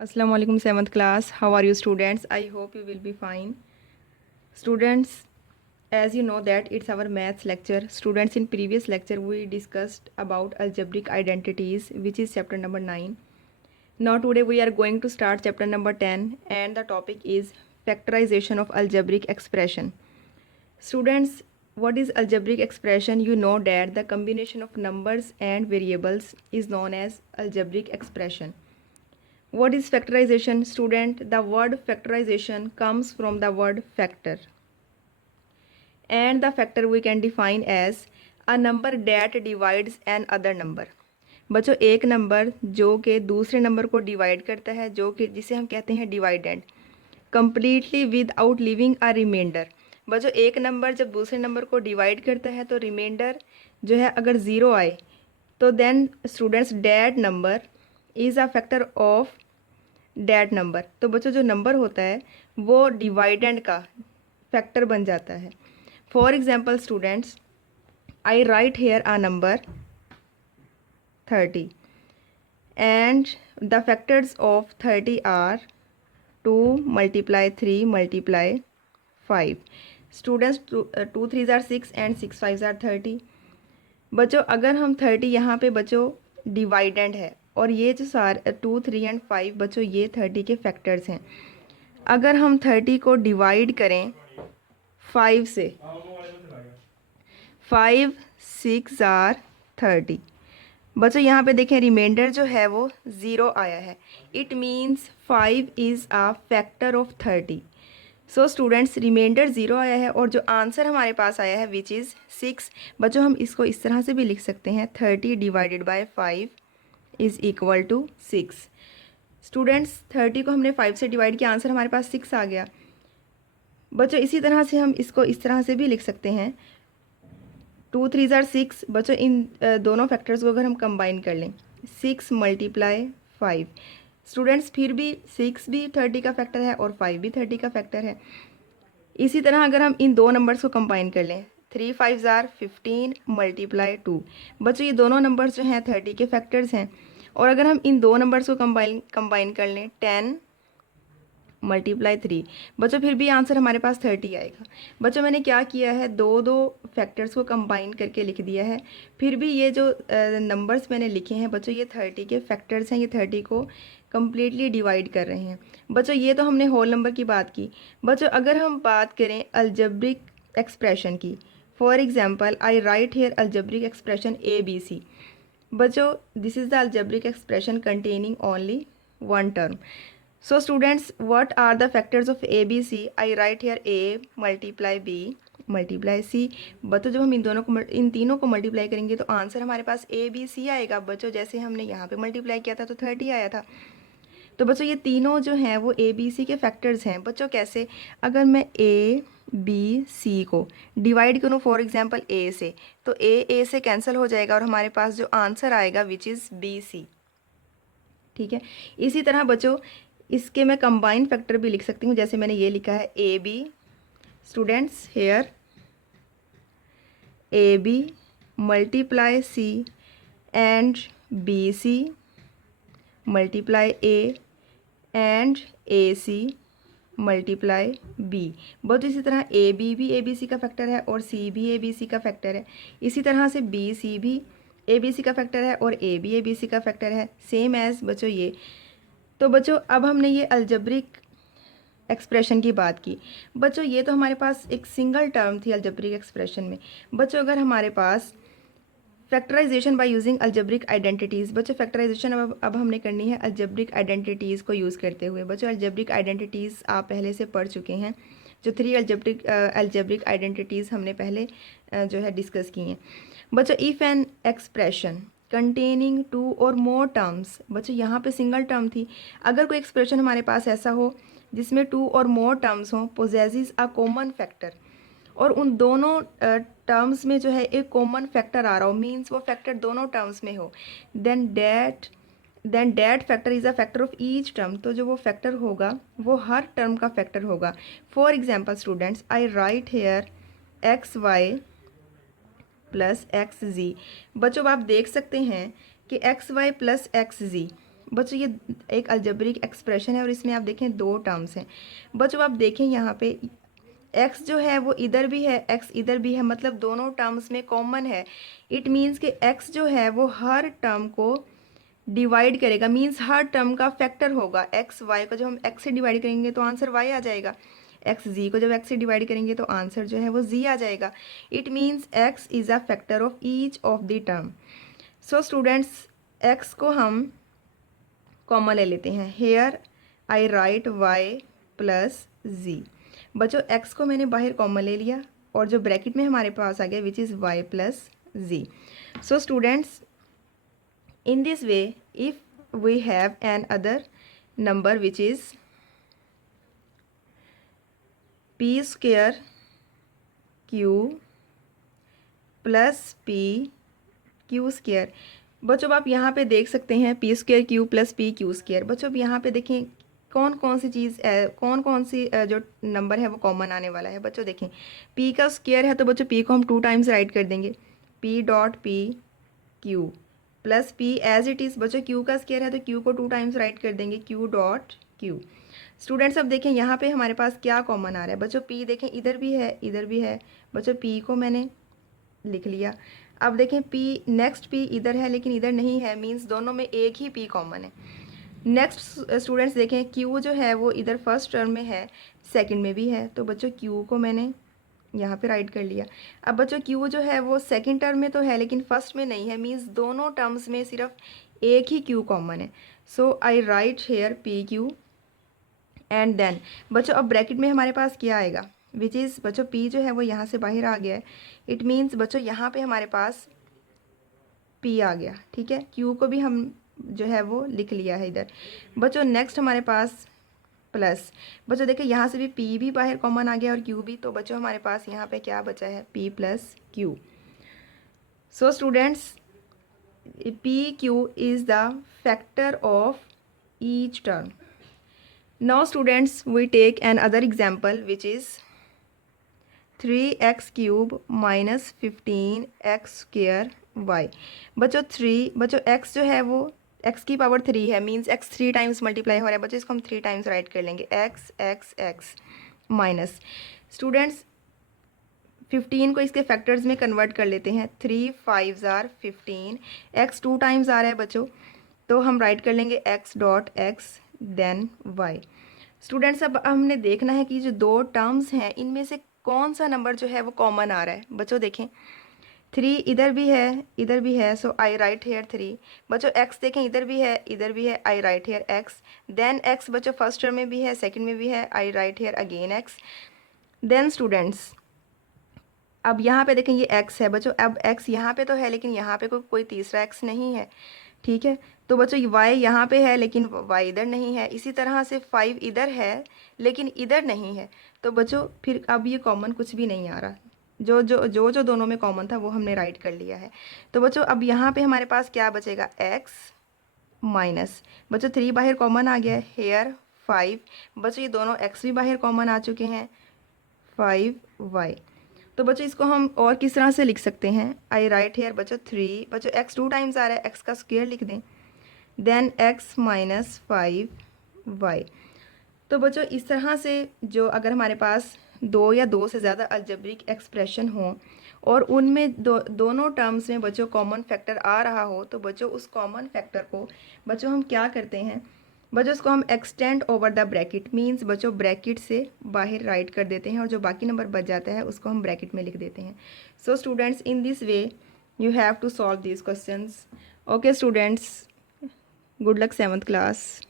Assalamu alaikum 7th class. How are you students? I hope you will be fine. Students, as you know that it's our maths lecture. Students, in previous lecture we discussed about algebraic identities, which is chapter number 9. Now today we are going to start chapter number 10 and the topic is factorization of algebraic expression. Students, what is algebraic expression? You know that the combination of numbers and variables is known as algebraic expression. What is factorization? Student, the word factorization comes from the word factor. And the factor we can define as a number that divides an other number. बच्चों, एक number जो कि दूसरे number को divide करता है, जो कि जिसे हम कहते हैं dividend, completely without leaving a remainder. बच्चों, एक नंबर जब दूसरे नंबर को डिवाइड करता है तो रिमाइंडर जो है अगर ज़ीरो आए तो then students that number is a factor of that number. तो बच्चों, जो नंबर होता है वो डिवाइडेंड का फैक्टर बन जाता है। For example students, I write here a number 30 and the factors of 30 are 2 multiply 3 multiply 5। Students, 2 3 are 6 and 6 5 are 30। बच्चों, अगर हम 30 यहाँ पे बच्चों डिवाइडेंड है और ये जो 2 3 एंड 5 बच्चों ये 30 के फैक्टर्स हैं। अगर हम 30 को डिवाइड करें 5 से, 5 6 आर 30। बच्चों यहाँ पे देखें रिमाइंडर जो है वो ज़ीरो आया है। It means 5 is a factor of 30। So students, remainder zero आया है और जो आंसर हमारे पास आया है विच इज़ 6। बच्चों, हम इसको इस तरह से भी लिख सकते हैं 30 divided by 5 is equal to 6। Students, 30 को हमने 5 से डिवाइड किया, आंसर हमारे पास 6 आ गया। बच्चों, इसी तरह से हम इसको इस तरह से भी लिख सकते हैं 2 3 आर 6। बच्चों, इन दोनों फैक्टर्स को अगर हम कंबाइन कर लें 6 मल्टीप्लाई 5। स्टूडेंट्स, फिर भी 6 भी 30 का फैक्टर है और 5 भी 30 का फैक्टर है। इसी तरह अगर हम इन दो नंबर्स को कंबाइन कर लें 3 5 आर 15 मल्टीप्लाई 2। बच्चों, ये दोनों नंबर्स जो हैं 30 के फैक्टर्स हैं। और अगर हम इन दो नंबर्स को कंबाइन कर लें 10 मल्टीप्लाई 3। बच्चों, फिर भी आंसर हमारे पास 30 आएगा। बच्चों, मैंने क्या किया है, दो फैक्टर्स को कंबाइन करके लिख दिया है। फिर भी ये जो नंबर्स मैंने लिखे हैं बच्चों ये 30 के फैक्टर्स हैं, ये 30 को कम्प्लीटली डिवाइड कर रहे हैं। बच्चों, ये तो हमने होल नंबर की बात की। बच्चों, अगर हम बात करें अलजेब्रिक एक्सप्रेशन की, for example I write here algebraic expression ABC। बच्चों, this is the algebraic expression containing only one term. So students, what are the factors of A, B, C? I write here A multiply B multiply C। बच्चों, जब हम इन तीनों को multiply करेंगे तो answer हमारे पास A B C आएगा। बच्चों, जैसे हमने यहाँ पे मल्टीप्लाई किया था तो 30 आया था। तो बच्चों, ये तीनों जो हैं वो A B C के फैक्टर्स हैं। बच्चों, कैसे? अगर मैं A B C को डिवाइड करूँ फॉर एग्जांपल A से, तो A से कैंसिल हो जाएगा और हमारे पास जो आंसर आएगा विच इज़ BC। ठीक है। इसी तरह बच्चों, इसके मैं कंबाइंड फैक्टर भी लिख सकती हूँ, जैसे मैंने ये लिखा है AB। Students, here AB multiply C and BC multiply A and AC multiply B। बहुत इसी तरह AB भी ABC का फैक्टर है और C भी ABC का फैक्टर है। इसी तरह से BC भी ABC का फैक्टर है और A भी ABC का फैक्टर है, सेम एज बच्चों ये। तो बच्चों, अब हमने ये अलजेब्रिक एक्सप्रेशन की बात की। बच्चों, ये तो हमारे पास एक सिंगल टर्म थी अलजेब्रिक एक्सप्रेशन में। बच्चों, अगर हमारे पास factorization by using algebraic identities, बच्चों फैक्टराइजेशन अब हमने करनी है अलजेब्रिक आइडेंटिटीज़ को यूज़ करते हुए। बच्चों, अलजेब्रिक आइडेंटिटीज़ आप पहले से पढ़ चुके हैं, जो 3 अलजेब्रिक आइडेंटिटीज़ हमने पहले जो है डिस्कस की हैं। बच्चों, इफ़ एन एक्सप्रेशन कंटेनिंग 2 और मोर टर्म्स, बच्चों यहाँ पे सिंगल टर्म थी। अगर कोई एक्सप्रेशन हमारे पास ऐसा हो जिसमें 2 और मोर टर्म्स हों, पोजेसिस अ कॉमन फैक्टर, और उन दोनों टर्म्स में जो है एक कॉमन फैक्टर आ रहा हो, मीन्स वो फैक्टर दोनों टर्म्स में हो, then that factor is a factor of each term. तो जो वो फैक्टर होगा वो हर टर्म का फैक्टर होगा। For example students, I write here XY plus XZ। बच्चों, आप देख सकते हैं कि XY प्लस XZ, बच्चों ये एक अलजेब्रिक एक्सप्रेशन है और इसमें आप देखें दो टर्म्स हैं। बच्चों आप देखें यहाँ पे x जो है वो इधर भी है, x इधर भी है, मतलब दोनों टर्म्स में कॉमन है। इट मीन्स कि x जो है वो हर टर्म को डिवाइड करेगा, मीन्स हर टर्म का फैक्टर होगा। x y को जब हम x से डिवाइड करेंगे तो आंसर y आ जाएगा, x z को जब x से डिवाइड करेंगे तो आंसर जो है वो z आ जाएगा। It means x is a factor of each of the term. So students x को हम कॉमन ले लेते हैं। Here I right y plus z। बच्चों x को मैंने बाहर कॉमन ले लिया और जो ब्रैकेट में हमारे पास आ गया which is y plus z। So students in this way if we have an other number which is p square q plus P Q square. बच्चों अब आप यहाँ पे देख सकते हैं P square Q plus P Q square. बच्चों अब यहाँ पे देखें कौन कौन सी चीज़ कौन कौन सी जो नंबर है वो कॉमन आने वाला है। बच्चों देखें पी का स्क्वायर है तो बच्चों पी को हम 2 टाइम्स राइट कर देंगे, P dot P Q plus P as it is. बच्चों क्यू का स्क्वायर है तो क्यू को 2 टाइम्स राइट कर देंगे, क्यू डॉट क्यू। स्टूडेंट्स अब देखें यहाँ पे हमारे पास क्या कॉमन आ रहा है। बच्चों पी देखें इधर भी है इधर भी है। बच्चों पी को मैंने लिख लिया। अब देखें पी नेक्स्ट पी इधर है लेकिन इधर नहीं है, मींस दोनों में एक ही पी कॉमन है। नेक्स्ट स्टूडेंट्स देखें क्यू जो है वो इधर फर्स्ट टर्म में है सेकंड में भी है, तो बच्चों क्यू को मैंने यहाँ पे राइट कर लिया। अब बच्चों क्यू जो है वो सेकंड टर्म में तो है लेकिन फर्स्ट में नहीं है, मींस दोनों टर्म्स में सिर्फ एक ही क्यू कॉमन है। So I write here P Q and then बच्चों अब ब्रैकेट में हमारे पास क्या आएगा विच इज़ बच्चों p जो है वो यहाँ से बाहर आ गया है। इट मीन्स बच्चों यहाँ पे हमारे पास p आ गया, ठीक है। q को भी हम जो है वो लिख लिया है इधर। बच्चों नेक्स्ट हमारे पास प्लस, बच्चों देखिए यहाँ से भी p भी बाहर कॉमन आ गया और q भी, तो बच्चों हमारे पास यहाँ पे क्या बचा है p plus q। So students p q is the factor of each term. Now students we take another example which is 3x cube minus 15x square y। बच्चों 3 बच्चों x जो है वो x की पावर 3 है, मीन्स x 3 टाइम्स मल्टीप्लाई हो रहा है। बच्चों इसको हम 3 टाइम्स राइट कर लेंगे, x x x minus students 15 को इसके फैक्टर्स में कन्वर्ट कर लेते हैं। 3 5 आर 15, x 2 टाइम्स आ रहा है बच्चों, तो हम राइट कर लेंगे x dot x then y। Students अब हमने देखना है कि जो दो टर्म्स हैं इनमें से कौन सा नंबर जो है वो कॉमन आ रहा है। बच्चों देखें 3 इधर भी है इधर भी है, सो आई राइट हेयर 3। बच्चों x देखें इधर भी है इधर भी है, I write here x। Then x बच्चों फर्स्ट टर्म में भी है सेकंड में भी है, I write here again x। Then students अब यहाँ पे देखें ये x है बच्चों, अब x यहाँ पे तो है लेकिन यहाँ पे कोई तीसरा x नहीं है, ठीक है। तो बच्चों y यहाँ पे है लेकिन y इधर नहीं है। इसी तरह से 5 इधर है लेकिन इधर नहीं है, तो बच्चों फिर अब ये कॉमन कुछ भी नहीं आ रहा। जो जो जो जो दोनों में कॉमन था वो हमने राइट कर लिया है। तो बच्चों अब यहाँ पे हमारे पास क्या बचेगा x माइनस बच्चों 3 बाहर कॉमन आ गया है, हेयर 5। बच्चों ये दोनों x भी बाहर कॉमन आ चुके हैं, 5y। तो बच्चों इसको हम और किस तरह से लिख सकते हैं, आई राइट हेयर बच्चों 3। बच्चों x 2 टाइम्स आ रहा है, x का स्क्वायर लिख दें, देन x माइनस 5y। तो बच्चों इस तरह से जो अगर हमारे पास 2 या 2 से ज़्यादा अलजेब्रिक एक्सप्रेशन हो और उनमें दोनों टर्म्स में बच्चों कॉमन फैक्टर आ रहा हो, तो बच्चों उस कॉमन फैक्टर को बच्चों हम क्या करते हैं, बच्चों उसको हम extend over the bracket, means बच्चों ब्रैकेट से बाहर राइट कर देते हैं और जो बाकी नंबर बच जाता है उसको हम ब्रैकेट में लिख देते हैं। So students in this way you have to solve these questions. Okay students, good luck 7th class.